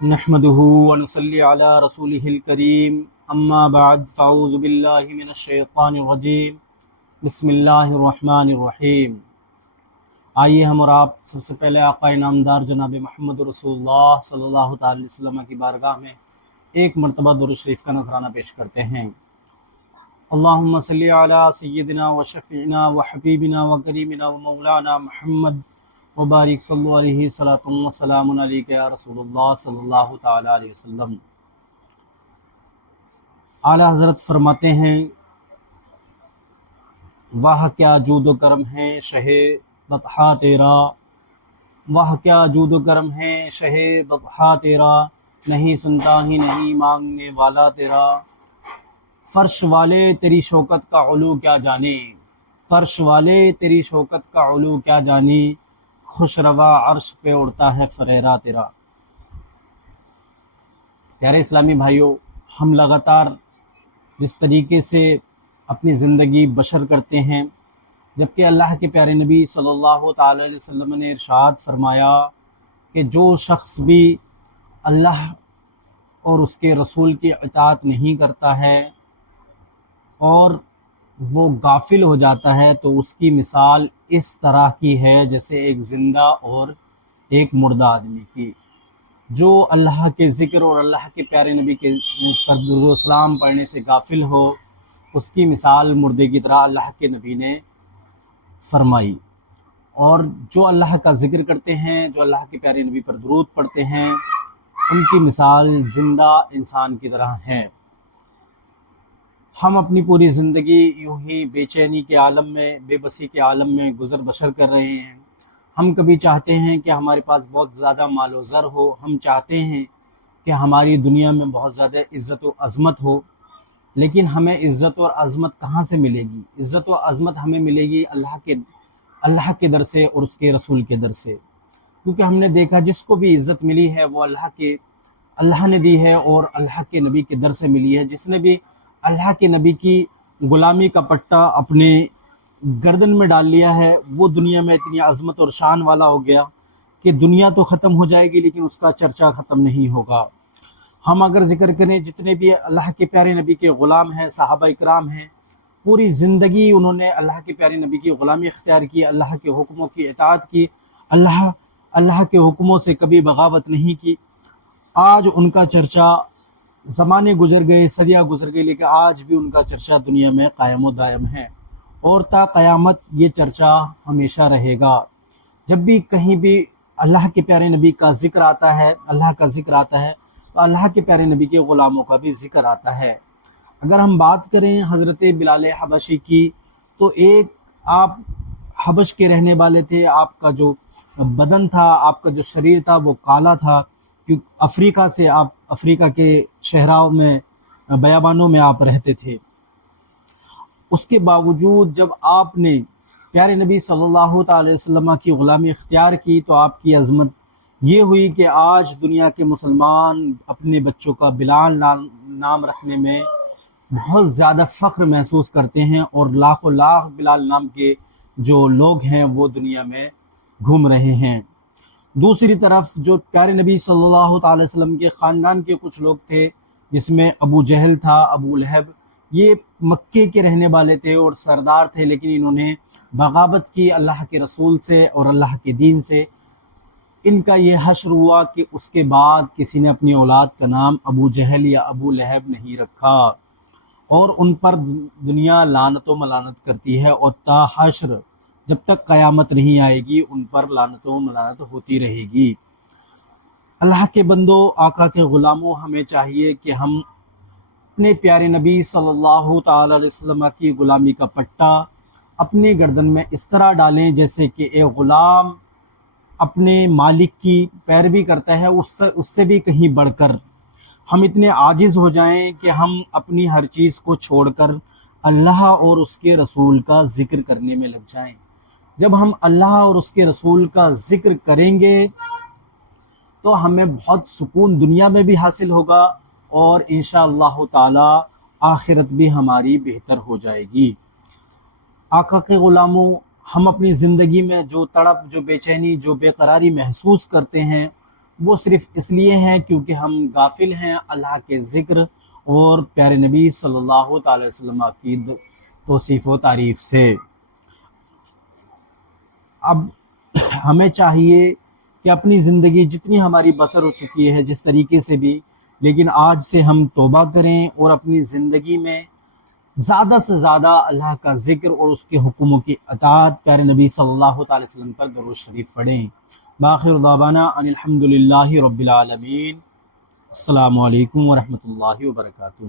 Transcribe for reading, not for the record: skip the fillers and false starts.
نحمده ونصلي على رسوله الكريم اما بعد فاعوذ باللہ من الشیطان الرجیم بسم اللہ الرحمن الرحیم۔ آئیے ہم اور آپ سب سے پہلے آقا انعامدار جناب محمد رسول اللہ صلی اللہ تعالی علیہ وسلم کی بارگاہ میں ایک مرتبہ درود شریف کا نذرانہ پیش کرتے ہیں۔ اللہم صلی علی سیدنا و شفیعنا و حبیبنا و کریمنا و مولانا محمد وبارک صلی علیہ صلاۃ و سلام علیک یا رسول اللہ صلی اللہ تعالی علیہ وسلم۔ اعلیٰ حضرت فرماتے ہیں، واہ کیا جود و کرم ہے شہ بطحا تیرا، واہ کیا جود و کرم ہے شہ بطحا تیرا، نہیں سنتا ہی نہیں مانگنے والا تیرا، فرش والے تیری شوکت کا علو کیا جانے، فرش والے تیری شوکت کا علو کیا جانے، خوش روا عرش پہ اڑتا ہے فریرا تیرا۔ پیارے اسلامی بھائیوں، ہم لگاتار جس طریقے سے اپنی زندگی بشر کرتے ہیں، جبکہ اللہ کے پیارے نبی صلی اللہ تعالی علیہ وسلم نے ارشاد فرمایا کہ جو شخص بھی اللہ اور اس کے رسول کی اطاعت نہیں کرتا ہے اور وہ غافل ہو جاتا ہے تو اس کی مثال اس طرح کی ہے جیسے ایک زندہ اور ایک مردہ آدمی کی۔ جو اللہ کے ذکر اور اللہ کے پیارے نبی کے پر درود و سلام پڑھنے سے غافل ہو، اس کی مثال مردے کی طرح اللہ کے نبی نے فرمائی۔ اور جو اللہ کا ذکر کرتے ہیں، جو اللہ کے پیارے نبی پر درود پڑھتے ہیں، ان کی مثال زندہ انسان کی طرح ہے۔ ہم اپنی پوری زندگی یوں ہی بے چینی کے عالم میں، بے بسی کے عالم میں گزر بسر کر رہے ہیں۔ ہم کبھی چاہتے ہیں کہ ہمارے پاس بہت زیادہ مال و زر ہو، ہم چاہتے ہیں کہ ہماری دنیا میں بہت زیادہ عزت و عظمت ہو، لیکن ہمیں عزت اور عظمت کہاں سے ملے گی؟ عزت و عظمت ہمیں ملے گی اللہ کے در سے اور اس کے رسول کے در سے، کیونکہ ہم نے دیکھا جس کو بھی عزت ملی ہے وہ اللہ نے دی ہے اور اللہ کے نبی کے در سے ملی ہے۔ جس نے بھی اللہ کے نبی کی غلامی کا پٹا اپنے گردن میں ڈال لیا ہے، وہ دنیا میں اتنی عظمت اور شان والا ہو گیا کہ دنیا تو ختم ہو جائے گی لیکن اس کا چرچا ختم نہیں ہوگا۔ ہم اگر ذکر کریں جتنے بھی اللہ کے پیارے نبی کے غلام ہیں، صحابہ اکرام ہیں، پوری زندگی انہوں نے اللہ کے پیارے نبی کی غلامی اختیار کی، اللہ کے حکموں کی اطاعت کی، اللہ کے حکموں سے کبھی بغاوت نہیں کی۔ آج ان کا چرچا، زمانے گزر گئے، صدیاں گزر گئی، لیکن آج بھی ان کا چرچا دنیا میں قائم و دائم ہے اور تا قیامت یہ چرچا ہمیشہ رہے گا۔ جب بھی کہیں بھی اللہ کے پیارے نبی کا ذکر آتا ہے، اللہ کا ذکر آتا ہے، تو اللہ کے پیارے نبی کے غلاموں کا بھی ذکر آتا ہے۔ اگر ہم بات کریں حضرت بلال حبشی کی، تو ایک آپ حبش کے رہنے والے تھے، آپ کا جو بدن تھا، آپ کا جو شریر تھا وہ کالا تھا، کیونکہ افریقہ سے آپ افریقہ کے صحراؤں میں، بیابانوں میں آپ رہتے تھے۔ اس کے باوجود جب آپ نے پیارے نبی صلی اللہ تعالی وسلم کی غلامی اختیار کی تو آپ کی عظمت یہ ہوئی کہ آج دنیا کے مسلمان اپنے بچوں کا بلال نام رکھنے میں بہت زیادہ فخر محسوس کرتے ہیں، اور لاکھوں لاکھ بلال نام کے جو لوگ ہیں وہ دنیا میں گھوم رہے ہیں۔ دوسری طرف جو پیارے نبی صلی اللہ تعالی وسلم کے خاندان کے کچھ لوگ تھے، جس میں ابو جہل تھا، ابو لہب، یہ مکے کے رہنے والے تھے اور سردار تھے، لیکن انہوں نے بغاوت کی اللہ کے رسول سے اور اللہ کے دین سے۔ ان کا یہ حشر ہوا کہ اس کے بعد کسی نے اپنی اولاد کا نام ابو جہل یا ابو لہب نہیں رکھا، اور ان پر دنیا لعنت و ملعنت کرتی ہے، اور تا حشر جب تک قیامت نہیں آئے گی ان پر لعنت و ملعنت ہوتی رہے گی۔ اللہ کے بندو، آقا کے غلاموں، ہمیں چاہیے کہ ہم اپنے پیارے نبی صلی اللہ تعالی علیہ وسلم کی غلامی کا پٹا اپنے گردن میں اس طرح ڈالیں جیسے کہ ایک غلام اپنے مالک کی پیروی کرتا ہے، اس سے بھی کہیں بڑھ کر ہم اتنے عاجز ہو جائیں کہ ہم اپنی ہر چیز کو چھوڑ کر اللہ اور اس کے رسول کا ذکر کرنے میں لگ جائیں۔ جب ہم اللہ اور اس کے رسول کا ذکر کریں گے تو ہمیں بہت سکون دنیا میں بھی حاصل ہوگا، اور انشاءاللہ تعالی آخرت بھی ہماری بہتر ہو جائے گی۔ آقا کے غلاموں، ہم اپنی زندگی میں جو تڑپ، جو بے چینی، جو بے قراری محسوس کرتے ہیں، وہ صرف اس لیے ہیں کیونکہ ہم غافل ہیں اللہ کے ذکر اور پیارے نبی صلی اللہ تعالی وسلم کی توصیف و تعریف سے۔ اب ہمیں چاہیے کہ اپنی زندگی جتنی ہماری بسر ہو چکی ہے جس طریقے سے بھی، لیکن آج سے ہم توبہ کریں اور اپنی زندگی میں زیادہ سے زیادہ اللہ کا ذکر اور اس کے حکموں کی اطاعت، پیارے نبی صلی اللہ تعالی وسلم پر درود شریف پڑھیں۔ باخر دعوانا ان الحمد للہ رب العالمین۔ السلام علیکم ورحمۃ اللہ وبرکاتہ۔